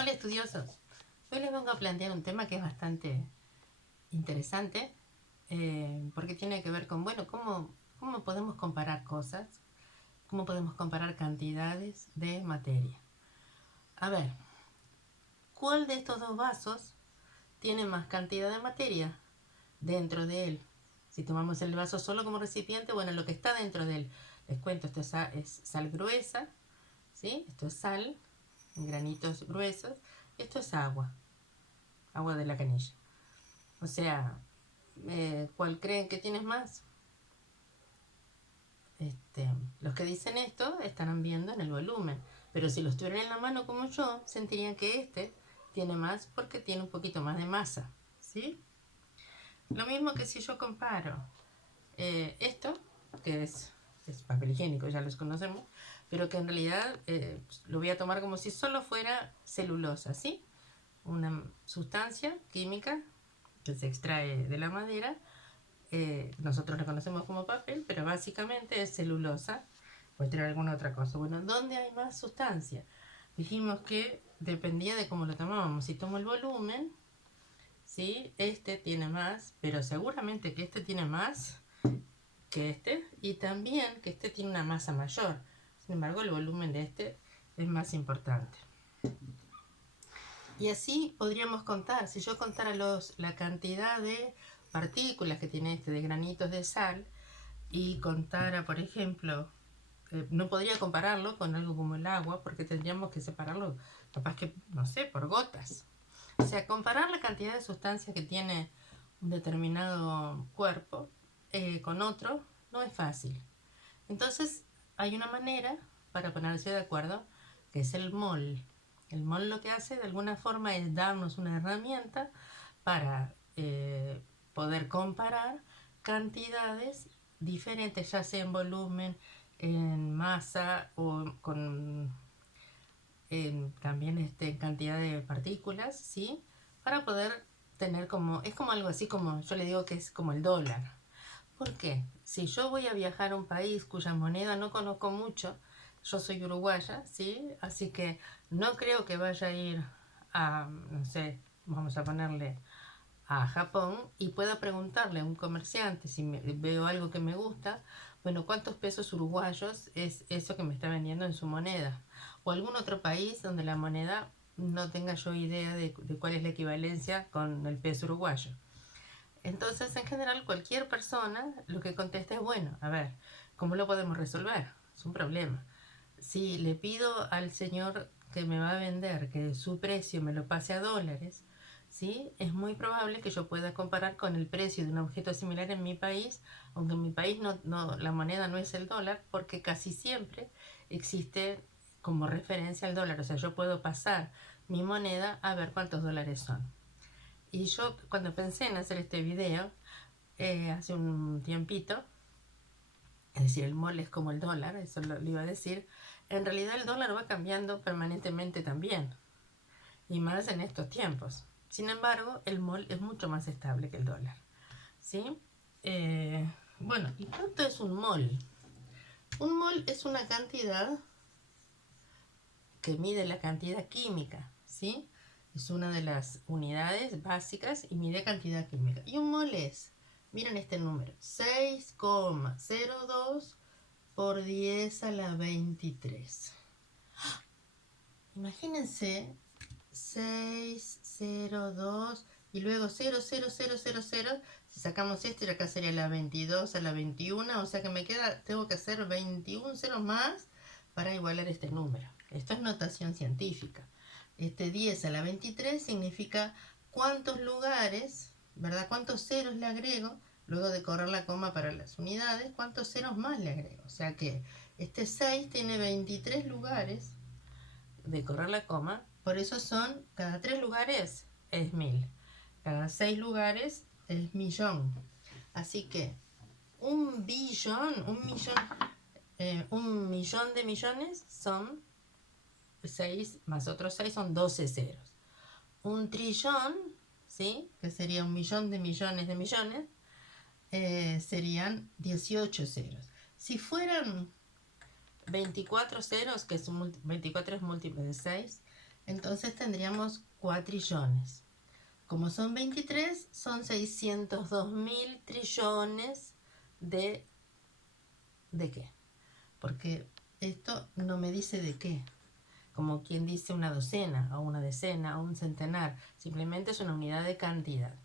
Hola estudiosos, hoy les vengo a plantear un tema que es bastante interesante porque tiene que ver con, bueno, cómo podemos comparar cosas, cómo podemos comparar cantidades de materia. A ver, ¿cuál de estos dos vasos tiene más cantidad de materia dentro de él? Si tomamos el vaso solo como recipiente, bueno, lo que está dentro de él, les cuento, esto es sal gruesa, ¿sí? Esto es sal en granitos gruesos, esto es agua de la canilla. O sea, ¿cuál creen que tienes más? Los que dicen esto estarán viendo en el volumen, pero si los tuvieran en la mano como yo, sentirían que este tiene más porque tiene un poquito más de masa, ¿sí? Lo mismo que si yo comparo esto, que es papel higiénico, ya los conocemos, pero que en realidad lo voy a tomar como si solo fuera celulosa, ¿sí? Una sustancia química que se extrae de la madera. Nosotros la conocemos como papel, pero básicamente es celulosa. Puede tener alguna otra cosa. Bueno, ¿dónde hay más sustancia? Dijimos que dependía de cómo lo tomábamos. Si tomo el volumen, ¿sí? Este tiene más, pero seguramente que este tiene más que este, y también que este tiene una masa mayor. Sin embargo, el volumen de este es más importante. Y así podríamos contar, si yo contara la cantidad de partículas que tiene este de granitos de sal y contara, por ejemplo, no podría compararlo con algo como el agua porque tendríamos que separarlo, capaz que, no sé, por gotas. O sea, comparar la cantidad de sustancia que tiene un determinado cuerpo con otro no es fácil. Entonces, hay una manera para ponerse de acuerdo, que es el mol. El mol lo que hace de alguna forma es darnos una herramienta para poder comparar cantidades diferentes, ya sea en volumen, en masa o también en cantidad de partículas, ¿sí? Para poder tener es como algo así como, yo le digo que es como el dólar. ¿Por qué? Si yo voy a viajar a un país cuya moneda no conozco mucho, yo soy uruguaya, ¿sí? Así que no creo que vaya a ir a, no sé, vamos a ponerle a Japón y pueda preguntarle a un comerciante si veo algo que me gusta, bueno, ¿cuántos pesos uruguayos es eso que me está vendiendo en su moneda? O algún otro país donde la moneda no tenga yo idea de cuál es la equivalencia con el peso uruguayo. Entonces, en general, cualquier persona lo que contesta es, bueno, a ver, ¿cómo lo podemos resolver? Es un problema. Si le pido al señor que me va a vender que su precio me lo pase a dólares, ¿sí? Es muy probable que yo pueda comparar con el precio de un objeto similar en mi país, aunque en mi país la moneda no es el dólar, porque casi siempre existe como referencia al dólar. O sea, yo puedo pasar mi moneda a ver cuántos dólares son. Y yo cuando pensé en hacer este video, hace un tiempito, es decir, el mol es como el dólar, eso lo iba a decir, en realidad el dólar va cambiando permanentemente también, y más en estos tiempos. Sin embargo, el mol es mucho más estable que el dólar, ¿sí? Bueno, ¿y cuánto es un mol? Un mol es una cantidad que mide la cantidad química, ¿sí? Es una de las unidades básicas y mide cantidad química. Y un mol es, miren este número, 6,02 por 10 a la 23. Imagínense 602 y luego 0,0000. Si sacamos esto, y acá sería la 22 a la 21, o sea que me queda, tengo que hacer 21 ceros más para igualar este número. Esto es notación científica. 10 a la 23 significa cuántos lugares, ¿verdad? Cuántos ceros le agrego, luego de correr la coma para las unidades, cuántos ceros más le agrego. O sea que este 6 tiene 23 lugares de correr la coma, por eso son, cada 3 lugares es 1000, cada 6 lugares es millón. Así que un millón de millones son 6 más otros 6 son 12 ceros. Un trillón, ¿sí? Que sería un millón de millones, serían 18 ceros. Si fueran 24 ceros, que es 24 es múltiplo de 6, Entonces tendríamos cuatrillones. Como son 23, son 602.000 trillones de... ¿De qué? Porque esto no me dice de qué. Como quien dice una docena, o una decena, o un centenar. Simplemente es una unidad de cantidad.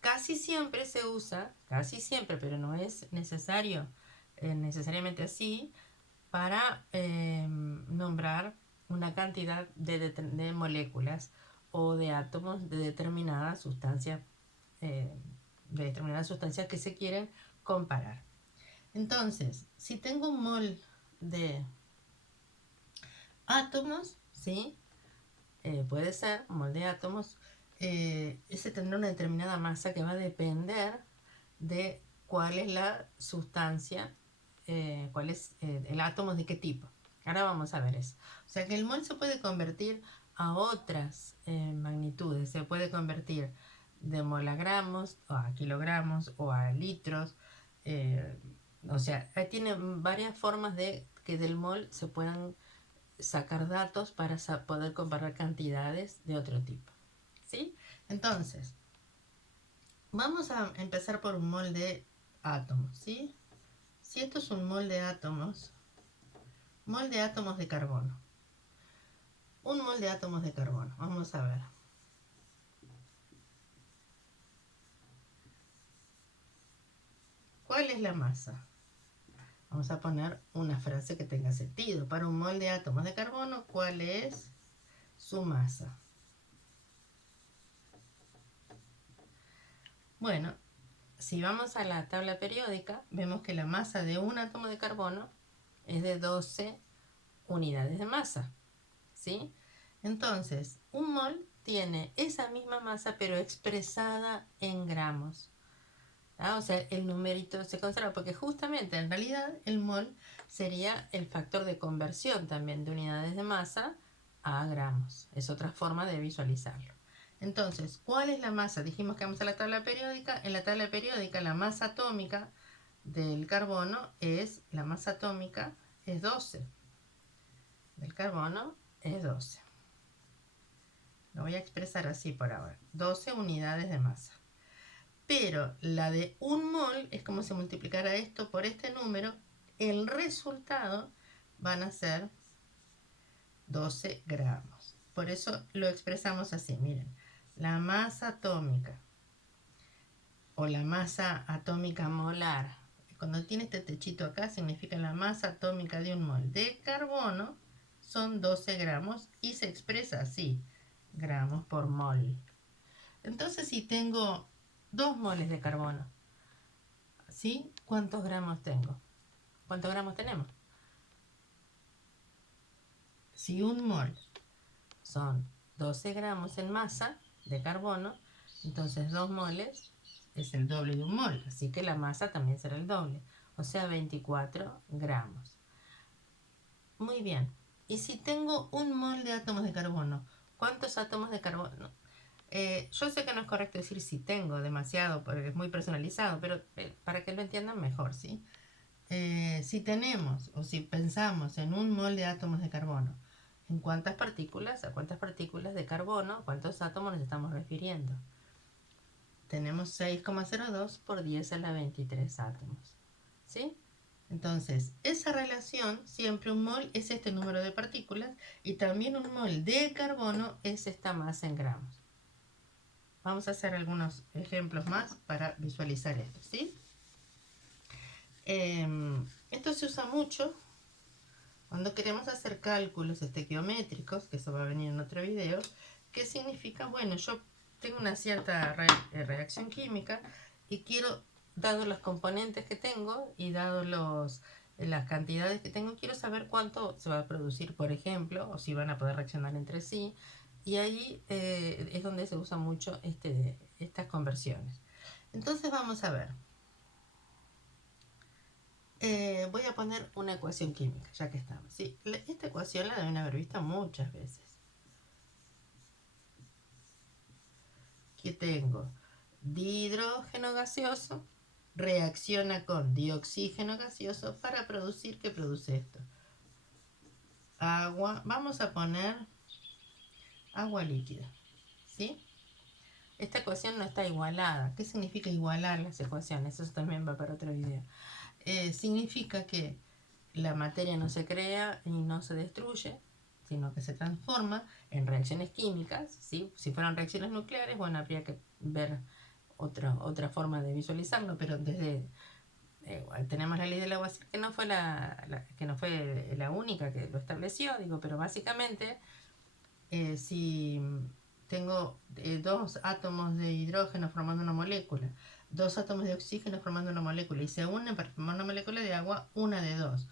Casi siempre se usa, casi siempre, pero no es necesario, necesariamente así, para nombrar una cantidad de moléculas o de átomos de determinada sustancia, que se quieren comparar. Entonces, si tengo un mol de átomos, ¿sí? Puede ser un mol de átomos, ese tendrá una determinada masa que va a depender de cuál es la sustancia, cuál es el átomo de qué tipo. Ahora vamos a ver eso. O sea que el mol se puede convertir a otras magnitudes, se puede convertir de mol a gramos, o a kilogramos, o a litros. O sea, tiene varias formas de que del mol se puedan sacar datos para poder comparar cantidades de otro tipo. ¿Sí? Entonces, vamos a empezar por un mol de átomos, ¿sí? Si esto es un mol de átomos de carbono. Un mol de átomos de carbono. Vamos a ver. ¿Cuál es la masa? Vamos a poner una frase que tenga sentido. Para un mol de átomos de carbono, ¿cuál es su masa? Bueno, si vamos a la tabla periódica, vemos que la masa de un átomo de carbono es de 12 unidades de masa, ¿sí? Entonces, un mol tiene esa misma masa, pero expresada en gramos. O sea, el numerito se conserva, porque justamente en realidad el mol sería el factor de conversión también de unidades de masa a gramos. Es otra forma de visualizarlo. Entonces, ¿cuál es la masa? Dijimos que vamos a la tabla periódica. En la tabla periódica la masa atómica del carbono la masa atómica es 12. Del carbono es 12. Lo voy a expresar así por ahora. 12 unidades de masa. Pero la de un mol es como si multiplicara esto por este número. El resultado van a ser 12 gramos. Por eso lo expresamos así. Miren, la masa atómica o la masa atómica molar. Cuando tiene este techito acá significa la masa atómica de un mol de carbono son 12 gramos y se expresa así, gramos por mol. Entonces si tengo 2 moles de carbono, ¿sí? ¿Cuántos gramos tengo? ¿Cuántos gramos tenemos? Si un mol son 12 gramos en masa de carbono, entonces 2 moles es el doble de un mol, así que la masa también será el doble, o sea 24 gramos. Muy bien. Y si tengo un mol de átomos de carbono, ¿cuántos átomos de carbono? Yo sé que no es correcto decir si tengo demasiado, porque es muy personalizado, pero para que lo entiendan mejor, ¿sí? Si tenemos o si pensamos en un mol de átomos de carbono, ¿en cuántas partículas, a cuántas partículas de carbono, cuántos átomos nos estamos refiriendo? Tenemos 6,02 por 10 a la 23 átomos, ¿sí? Entonces, esa relación, siempre un mol es este número de partículas y también un mol de carbono es esta masa en gramos. Vamos a hacer algunos ejemplos más para visualizar esto, ¿sí? Esto se usa mucho cuando queremos hacer cálculos estequiométricos, que eso va a venir en otro video. ¿Qué significa? Bueno, yo tengo una cierta reacción química y quiero, dado los componentes que tengo y dado las cantidades que tengo, quiero saber cuánto se va a producir, por ejemplo, o si van a poder reaccionar entre sí. Y ahí es donde se usa mucho estas conversiones. Entonces vamos a ver. Voy a poner una ecuación química, ya que estamos. ¿Sí? Esta ecuación la deben haber visto muchas veces. Aquí tengo dihidrógeno gaseoso, reacciona con dioxígeno gaseoso para producir, ¿qué produce esto? Agua. Vamos a poner agua líquida, ¿sí? Esta ecuación no está igualada. ¿Qué significa igualar las ecuaciones? Eso también va para otro video. Significa que la materia no se crea y no se destruye, sino que se transforma en reacciones químicas, ¿sí? Si fueran reacciones nucleares, bueno, habría que ver otra forma de visualizarlo, pero desde tenemos la ley del agua, que no fue que no fue la única que lo estableció, digo, pero básicamente si tengo dos átomos de hidrógeno formando una molécula, dos átomos de oxígeno formando una molécula y se unen para formar una molécula de agua, una de dos.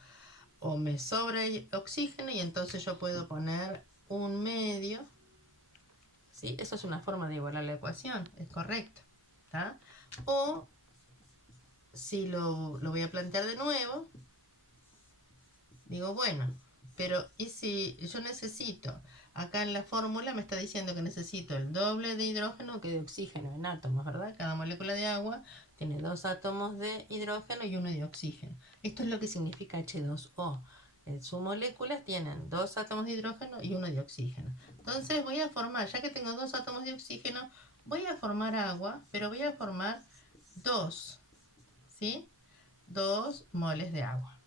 O me sobra oxígeno y entonces yo puedo poner un medio, ¿sí? Eso es una forma de igualar la ecuación, es correcto, ¿tá? O si lo voy a plantear de nuevo, digo, bueno, pero ¿y si yo necesito? Acá en la fórmula me está diciendo que necesito el doble de hidrógeno que de oxígeno en átomos, ¿verdad? Cada molécula de agua tiene dos átomos de hidrógeno y uno de oxígeno. Esto es lo que significa H2O. Sus moléculas tienen dos átomos de hidrógeno y uno de oxígeno. Entonces voy a formar, ya que tengo dos átomos de oxígeno, voy a formar agua, pero voy a formar dos, ¿sí? 2 moles de agua.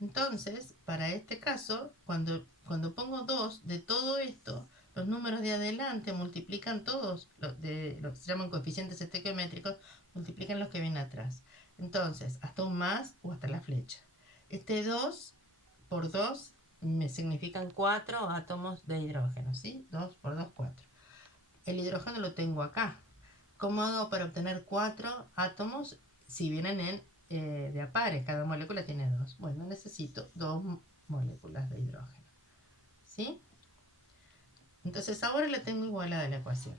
Entonces, para este caso, cuando pongo 2 de todo esto, los números de adelante multiplican todos, lo que se llaman coeficientes estequiométricos, multiplican los que vienen atrás. Entonces, hasta un más o hasta la flecha. Este 2 por 2 me significan 4 átomos de hidrógeno, ¿sí? 2 por 2, 4. El hidrógeno lo tengo acá. ¿Cómo hago para obtener 4 átomos si vienen de a pares? Cada molécula tiene 2. Bueno, necesito 2 moléculas de hidrógeno, ¿sí? Entonces ahora la tengo igualada la ecuación.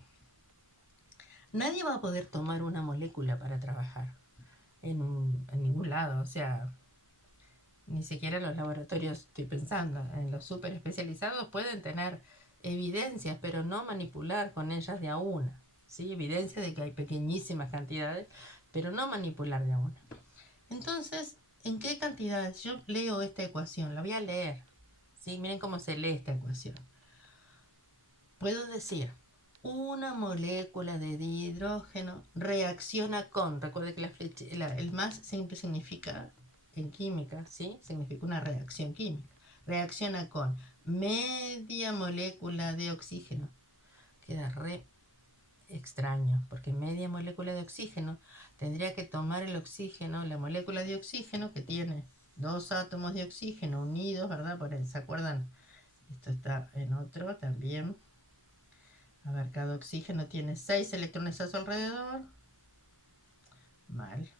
Nadie va a poder tomar una molécula para trabajar en ningún lado, o sea, ni siquiera en los laboratorios, estoy pensando, en los súper especializados pueden tener evidencias, pero no manipular con ellas de a una, ¿sí? Evidencia de que hay pequeñísimas cantidades, pero no manipular de a una. Entonces, ¿en qué cantidades? Yo leo esta ecuación, la voy a leer, ¿sí? Miren cómo se lee esta ecuación. Puedo decir, una molécula de dihidrógeno reacciona con, recuerde que el más siempre significa, en química, ¿sí? Significa una reacción química. Reacciona con media molécula de oxígeno. Queda re extraño, porque media molécula de oxígeno tendría que tomar el oxígeno, la molécula de oxígeno que tiene dos átomos de oxígeno unidos, ¿verdad? Por ahí, ¿se acuerdan? Esto está en otro también. A ver, cada oxígeno tiene 6 electrones a su alrededor. Mal.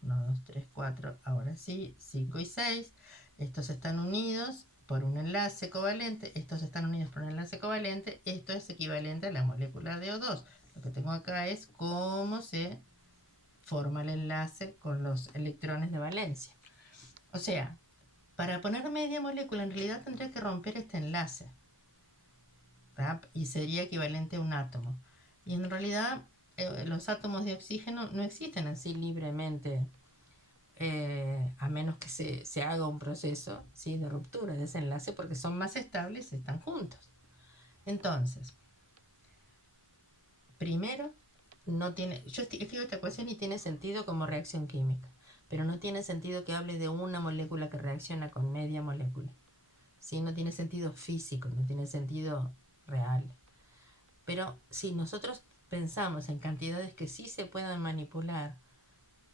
1, 2, 3, 4. Ahora sí, 5 y 6. Estos están unidos por un enlace covalente. Estos están unidos por un enlace covalente. Esto es equivalente a la molécula de O2. Lo que tengo acá es cómo se forma el enlace con los electrones de valencia. O sea, para poner media molécula en realidad tendría que romper este enlace, ¿verdad? Y sería equivalente a un átomo. Y en realidad los átomos de oxígeno no existen así libremente, a menos que se haga un proceso, ¿sí? De ruptura, de desenlace, porque son más estables y están juntos. Entonces, primero, no tiene, yo escribo esta ecuación y tiene sentido como reacción química, pero no tiene sentido que hable de una molécula que reacciona con media molécula, ¿sí? No tiene sentido físico, no tiene sentido real. Pero si nosotros pensamos en cantidades que sí se puedan manipular,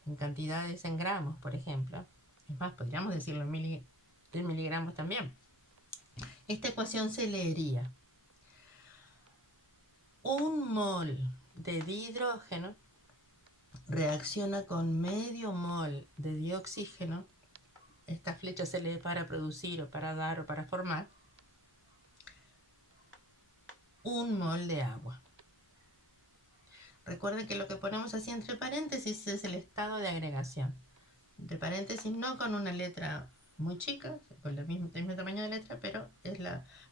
en cantidades en gramos, por ejemplo, es más, podríamos decirlo en miligramos también, esta ecuación se leería: un mol de dihidrógeno reacciona con medio mol de dioxígeno. Esta flecha se lee para producir o para dar o para formar un mol de agua. Recuerden que lo que ponemos así entre paréntesis es el estado de agregación. Entre paréntesis no con una letra muy chica, con el mismo tamaño de letra, pero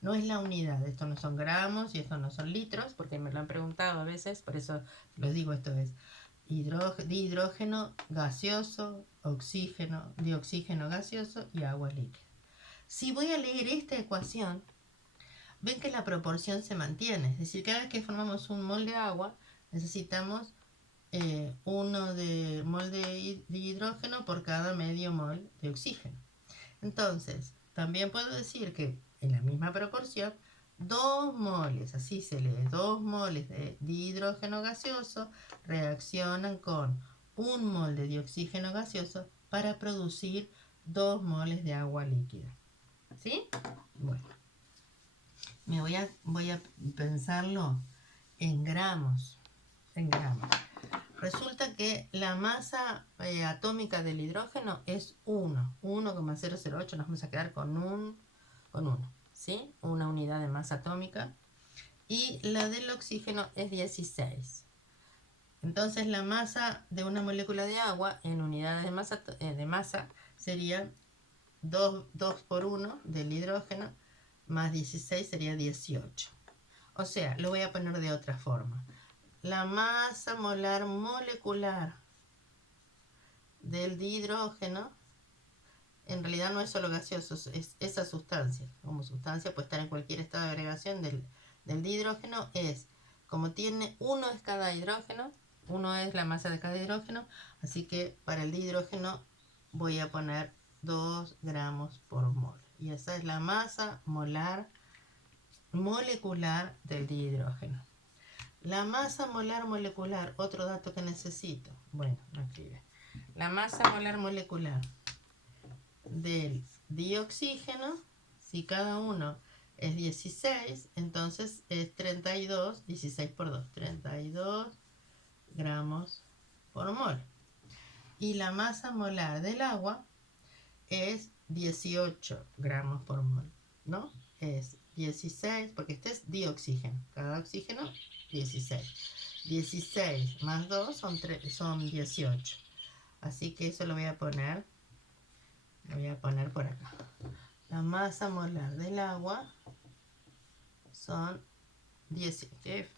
no es la unidad. Esto no son gramos y esto no son litros, porque me lo han preguntado a veces, por eso lo digo, esto es dihidrógeno gaseoso, oxígeno, dioxígeno gaseoso y agua líquida. Si voy a leer esta ecuación, ven que la proporción se mantiene. Es decir, cada vez que formamos un mol de agua, necesitamos 1 de mol de hidrógeno por cada medio mol de oxígeno. Entonces, también puedo decir que en la misma proporción, 2 moles, así se lee, 2 moles de dihidrógeno gaseoso reaccionan con 1 mol de dioxígeno gaseoso para producir 2 moles de agua líquida. ¿Sí? Bueno, voy a pensarlo en gramos. En gramos. Resulta que la masa atómica del hidrógeno es 1,008, nos vamos a quedar con 1, ¿sí? Una unidad de masa atómica. Y la del oxígeno es 16. Entonces la masa de una molécula de agua en unidades de masa sería 2 por 1 del hidrógeno más 16 sería 18. O sea, lo voy a poner de otra forma. La masa molar molecular del dihidrógeno en realidad no es solo gaseoso, es esa sustancia. Como sustancia puede estar en cualquier estado de agregación del dihidrógeno. Es como tiene 1 es cada hidrógeno, 1 es la masa de cada hidrógeno, así que para el dihidrógeno voy a poner 2 gramos por mol. Y esa es la masa molar molecular del dihidrógeno. La masa molar molecular, otro dato que necesito. Bueno, no escribe. La masa molar molecular del dioxígeno, si cada uno es 16, entonces es 32, 16 por 2, 32 gramos por mol. Y la masa molar del agua es 18 gramos por mol, ¿no? Es 16, porque este es dioxígeno, cada oxígeno 16. 16 más 2 son 18. Así que eso lo voy a poner por acá. La masa molar del agua son 18.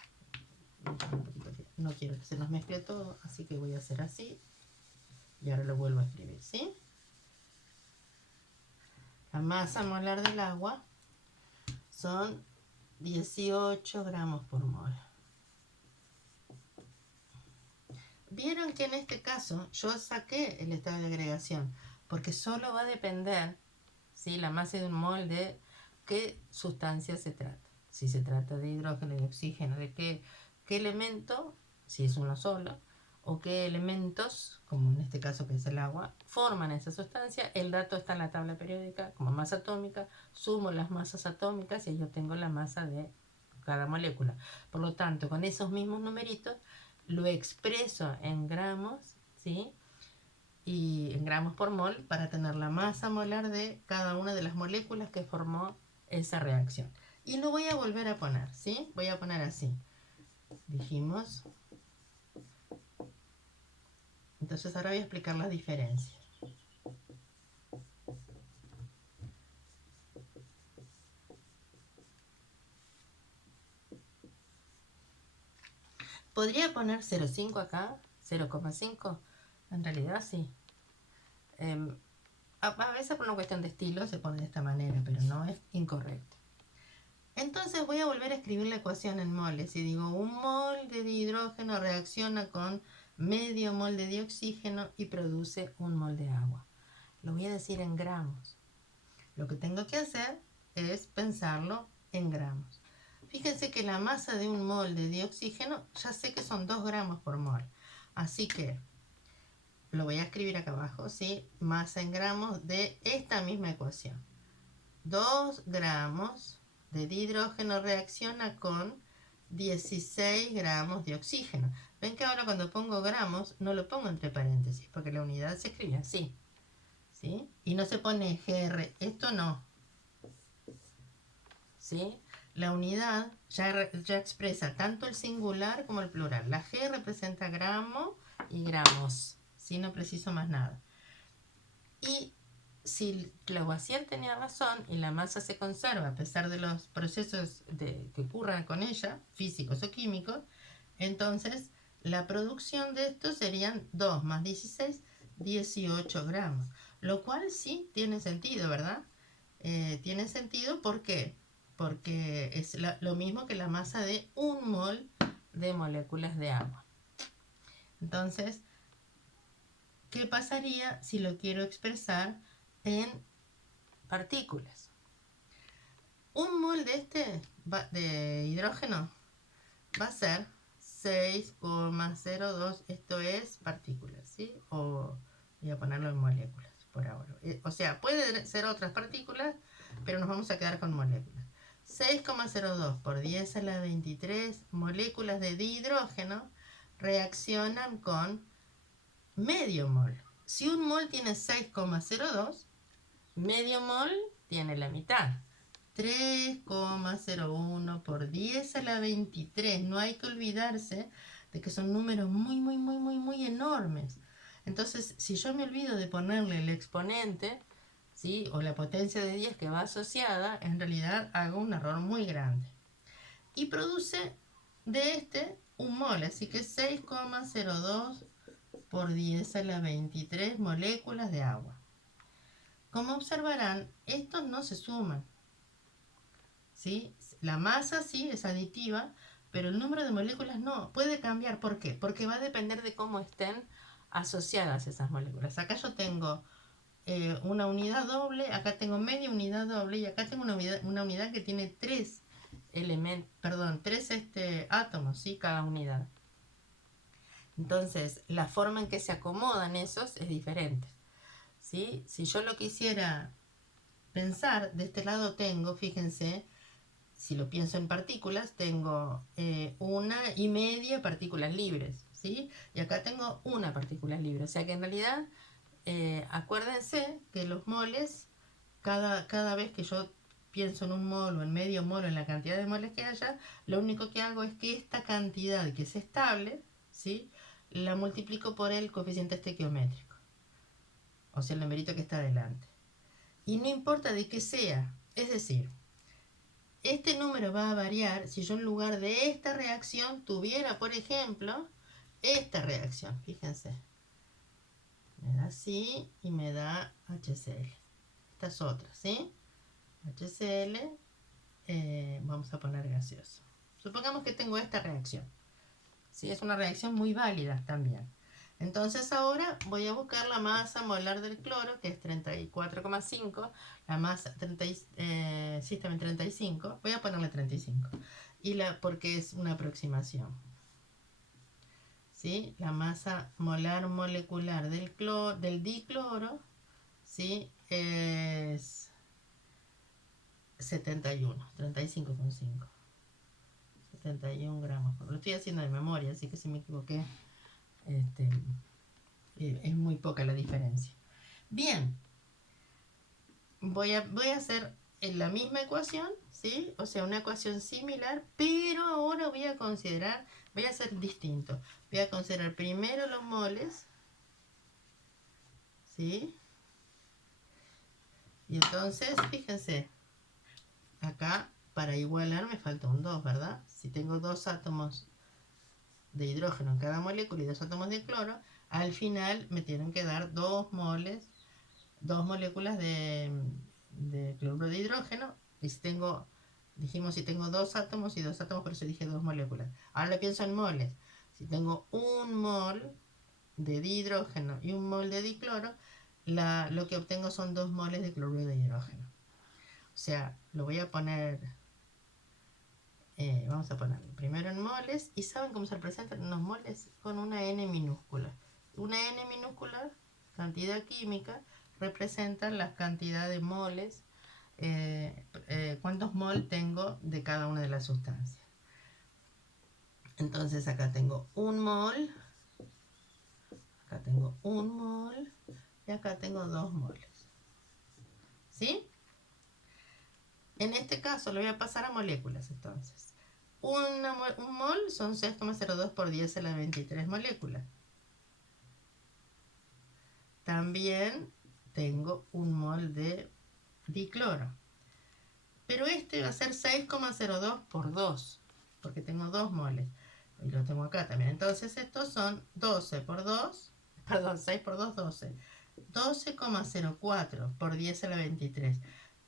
No quiero que se nos mezcle todo, así que voy a hacer así. Y ahora lo vuelvo a escribir, ¿sí? La masa molar del agua son 18 gramos por mol. Vieron que en este caso yo saqué el estado de agregación, porque solo va a depender, ¿sí?, la masa de un mol de qué sustancia se trata. Si se trata de hidrógeno y oxígeno, de qué elemento, si es uno solo, o qué elementos, como en este caso que es el agua, forman esa sustancia. El dato está en la tabla periódica como masa atómica, sumo las masas atómicas y yo tengo la masa de cada molécula. Por lo tanto, con esos mismos numeritos lo expreso en gramos, ¿sí?, y en gramos por mol para tener la masa molar de cada una de las moléculas que formó esa reacción. Y lo voy a volver a poner, ¿sí? Voy a poner así. Dijimos. Entonces ahora voy a explicar las diferencias. ¿Podría poner 0,5 acá? 0,5. En realidad sí. A veces por una cuestión de estilo se pone de esta manera, pero no es incorrecto. Entonces voy a volver a escribir la ecuación en moles y digo 1 mol de hidrógeno reacciona con medio mol de dioxígeno y produce 1 mol de agua. Lo voy a decir en gramos. Lo que tengo que hacer es pensarlo en gramos. Fíjense que la masa de 1 mol de dioxígeno ya sé que son 2 gramos por mol. Así que lo voy a escribir acá abajo, ¿sí? Masa en gramos de esta misma ecuación. 2 gramos de dihidrógeno reacciona con 16 gramos de oxígeno. Ven que ahora cuando pongo gramos no lo pongo entre paréntesis porque la unidad se escribe así, ¿sí? Y no se pone GR, esto no, ¿sí? La unidad ya expresa tanto el singular como el plural. La G representa gramo y gramos, ¿sí? No preciso más nada. Y si Lavoisier tenía razón y la masa se conserva a pesar de los procesos que ocurran con ella, físicos o químicos, entonces la producción de esto serían 2 más 16, 18 gramos. Lo cual sí tiene sentido, ¿verdad? Tiene sentido, ¿por qué? porque es lo mismo que la masa de un mol de moléculas de agua. Entonces, ¿qué pasaría si lo quiero expresar en partículas? Un mol de hidrógeno va a ser 6,02, esto es partículas, ¿sí? O voy a ponerlo en moléculas por ahora. O sea, puede ser otras partículas, pero nos vamos a quedar con moléculas. 6,02 por 10 a la 23 moléculas de dihidrógeno reaccionan con medio mol. Si un mol tiene 6,02, medio mol tiene la mitad. 3,01 por 10 a la 23. No hay que olvidarse de que son números muy enormes. Entonces, si yo me olvido de ponerle el exponente, ¿sí? O la potencia de 10 que va asociada, en realidad hago un error muy grande. Y produce de un mol, así que 6,02 por 10 a la 23 moléculas de agua. Como observarán, estos no se suman, ¿sí? La masa sí es aditiva, pero el número de moléculas no. Puede cambiar. ¿Por qué? Porque va a depender de cómo estén asociadas esas moléculas. Acá yo tengo una unidad doble, acá tengo media unidad doble y acá tengo una unidad que tiene tres átomos, ¿sí? Cada unidad. Entonces, la forma en que se acomodan esos es diferente, ¿sí? Si yo lo quisiera pensar, de este lado tengo, fíjense, si lo pienso en partículas, tengo 1,5 partículas libres, ¿sí? Y acá tengo una partícula libre. O sea que en realidad, acuérdense que los moles, cada vez que yo pienso en un mol o en medio mol o en la cantidad de moles que haya, lo único que hago es que esta cantidad que es estable, ¿sí? La multiplico por el coeficiente estequiométrico, o sea, el numerito que está adelante. Y no importa de qué sea, es decir, este número va a variar si yo en lugar de esta reacción tuviera, por ejemplo, esta reacción. Fíjense. Me da así y me da HCl. Esta es otra, ¿sí? HCl, vamos a poner gaseoso. Supongamos que tengo esta reacción. ¿Sí? Es una reacción muy válida también. Entonces ahora voy a buscar la masa molar del cloro, que es 34,5. La masa, sí, también 35. Voy a ponerle 35. Porque es una aproximación. ¿Sí? La masa molar molecular del dicloro, ¿sí? Es 71, 35,5. 71 gramos. Lo estoy haciendo de memoria, así que si me equivoqué, es muy poca la diferencia. Bien, voy a hacer la misma ecuación, ¿sí? O sea, una ecuación similar, pero ahora voy a hacer distinto. Voy a considerar primero los moles, ¿sí? Y entonces, fíjense, acá para igualar me falta un 2, ¿verdad? Si tengo dos átomos de hidrógeno en cada molécula y dos átomos de cloro, al final me tienen que dar 2 moléculas de cloruro de hidrógeno. Y si tengo dos átomos y dos átomos, por eso dije 2 moléculas. Ahora lo pienso en moles. Si tengo un mol de dihidrógeno y un mol de dicloro, lo que obtengo son 2 moles de cloruro de hidrógeno. O sea, lo voy a poner, vamos a poner primero en moles. ¿Y saben cómo se representan los moles? Con una n minúscula. Una n minúscula, cantidad química, representa la cantidad de moles, cuántos mol tengo de cada una de las sustancias. Entonces acá tengo un mol, acá tengo un mol y acá tengo 2 moles. ¿Sí? En este caso lo voy a pasar a moléculas entonces. Un mol son 6,02 por 10 a la 23 moléculas. También tengo un mol de dicloro. Pero este va a ser 6,02 por 2, porque tengo 2 moles. Y lo tengo acá también. Entonces estos son 12 por 2, perdón, 6 por 2, 12. 12,04 por 10 a la 23.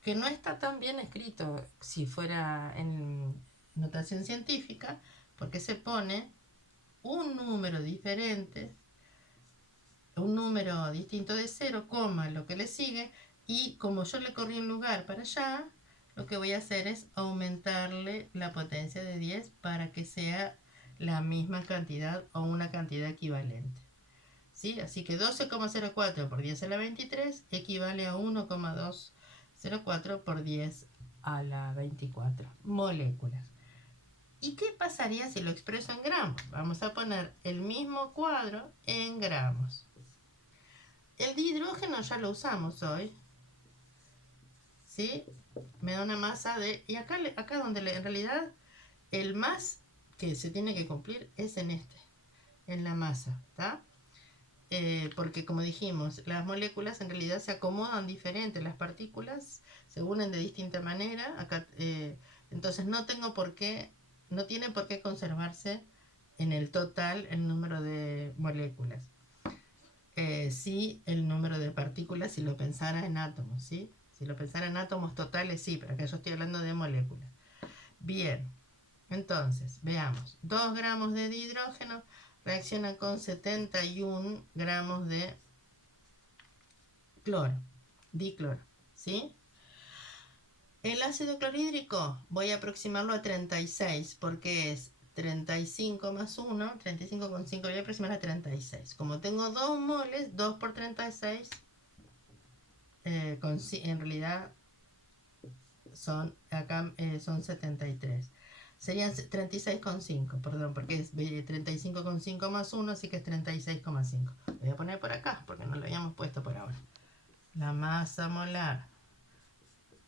que no está tan bien escrito si fuera en notación científica, porque se pone un número diferente, un número distinto de 0, coma, lo que le sigue, y como yo le corrí un lugar para allá, lo que voy a hacer es aumentarle la potencia de 10 para que sea la misma cantidad o una cantidad equivalente. ¿Sí? Así que 12,04 por 10 a la 23 equivale a 1,204 por 10 a la 24 moléculas. ¿Y qué pasaría si lo expreso en gramos? Vamos a poner el mismo cuadro en gramos. El dihidrógeno ya lo usamos hoy, ¿sí? Me da una masa de... Y acá donde en realidad el más que se tiene que cumplir es en la masa, ¿está? Porque como dijimos, las moléculas en realidad se acomodan diferente, las partículas se unen de distinta manera, acá, entonces no tiene por qué conservarse en el total el número de moléculas. Sí, el número de partículas si lo pensara en átomos, ¿sí? Si lo pensara en átomos totales, sí, pero acá yo estoy hablando de moléculas. Bien, entonces, veamos. 2 gramos de dihidrógeno reacciona con 71 gramos de cloro, dicloro, ¿sí? El ácido clorhídrico voy a aproximarlo a 36 porque es 35 más 1, 35,5, voy a aproximar a 36. Como tengo 2 moles, 2 por 36, en realidad son 73. Serían 36,5, perdón, porque es 35,5 más 1, así que es 36,5. Voy a poner por acá porque no lo habíamos puesto por ahora. La masa molar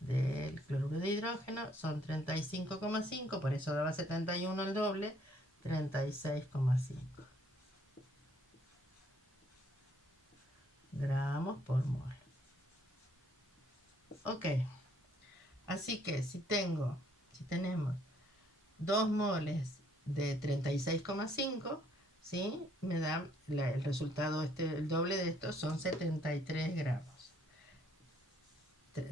del cloruro de hidrógeno son 35,5, por eso daba 71 el doble, 36,5 gramos por mol. Ok, así que si tenemos 2 moles de 36,5, ¿sí? Me da el resultado, el doble de esto son 73 gramos.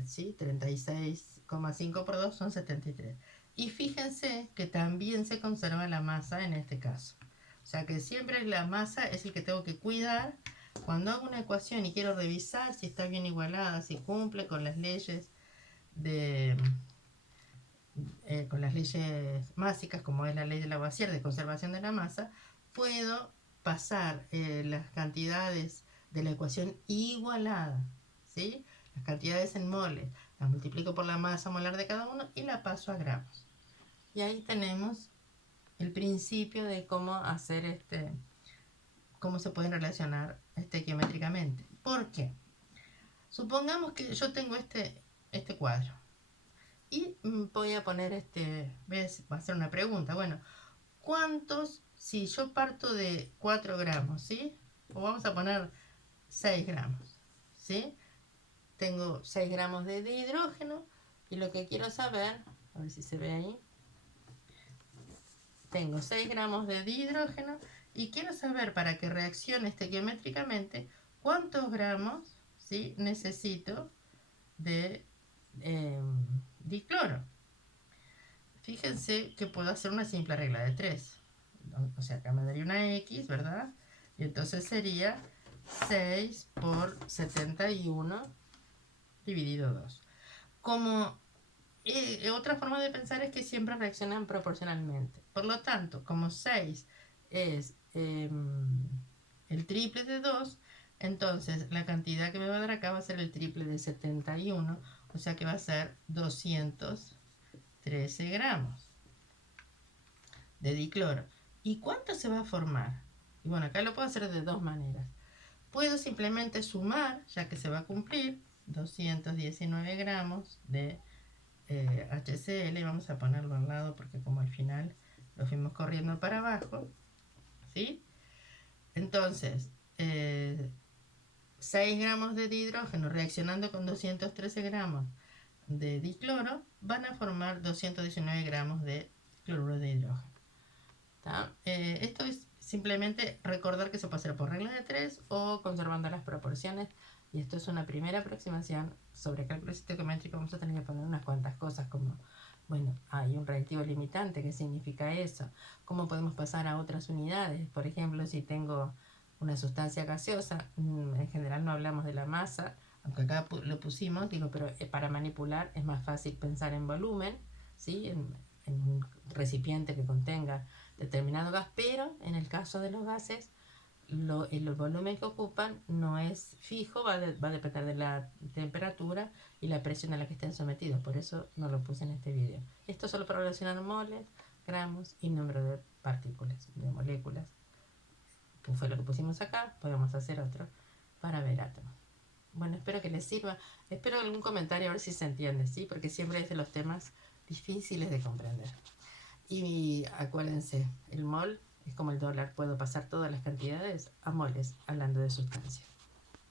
¿Sí? 36,5 por 2 son 73. Y fíjense que también se conserva la masa en este caso. O sea que siempre la masa es el que tengo que cuidar. Cuando hago una ecuación y quiero revisar si está bien igualada, si cumple con las leyes con las leyes básicas, como es la ley de Lavoisier de conservación de la masa, puedo pasar las cantidades de la ecuación igualada, ¿sí? Las cantidades en moles, las multiplico por la masa molar de cada uno y la paso a gramos. Y ahí tenemos el principio de cómo hacer cómo se pueden relacionar geométricamente. ¿Por qué? Supongamos que yo tengo este cuadro. Y voy a poner va a ser una pregunta. Bueno, ¿cuántos, si yo parto de 4 gramos, ¿sí? O vamos a poner 6 gramos, ¿sí? Tengo 6 gramos de hidrógeno y lo que quiero saber, a ver si se ve ahí, tengo 6 gramos de dihidrógeno y quiero saber para que reaccione estequiométricamente cuántos gramos, ¿sí? Necesito de dicloro. Fíjense que puedo hacer una simple regla de 3. O sea, acá me daría una X, ¿verdad? Y entonces sería 6 por 71 dividido 2. Como otra forma de pensar es que siempre reaccionan proporcionalmente. Por lo tanto, como 6 es el triple de 2, entonces la cantidad que me va a dar acá va a ser el triple de 71, o sea que va a ser 213 gramos de dicloro. ¿Y cuánto se va a formar? Y bueno, acá lo puedo hacer de dos maneras. Puedo simplemente sumar, ya que se va a cumplir, 219 gramos de HCl, y vamos a ponerlo al lado porque como al final lo fuimos corriendo para abajo, ¿sí? Entonces, 6 gramos de dihidrógeno reaccionando con 213 gramos de dicloro van a formar 219 gramos de cloruro de hidrógeno. Esto es simplemente recordar que se puede hacer por regla de 3 o conservando las proporciones Y esto es una primera aproximación. Sobre cálculo estequiométrico vamos a tener que poner unas cuantas cosas como, bueno, hay un reactivo limitante, ¿qué significa eso? ¿Cómo podemos pasar a otras unidades? Por ejemplo, si tengo una sustancia gaseosa, en general no hablamos de la masa, aunque acá lo pusimos, digo, pero para manipular es más fácil pensar en volumen, ¿sí? En un recipiente que contenga determinado gas, pero en el caso de los gases, el volumen que ocupan no es fijo, va a depender de la temperatura y la presión a la que estén sometidos, por eso no lo puse en este video. Esto solo para relacionar moles, gramos y número de partículas, de moléculas, que fue lo que pusimos acá. Podemos hacer otro para ver átomos. Bueno, espero que les sirva. Espero algún comentario a ver si se entiende, ¿sí? Porque siempre es de los temas difíciles de comprender. Y acuérdense, el mol es como el dólar. Puedo pasar todas las cantidades a moles, hablando de sustancias.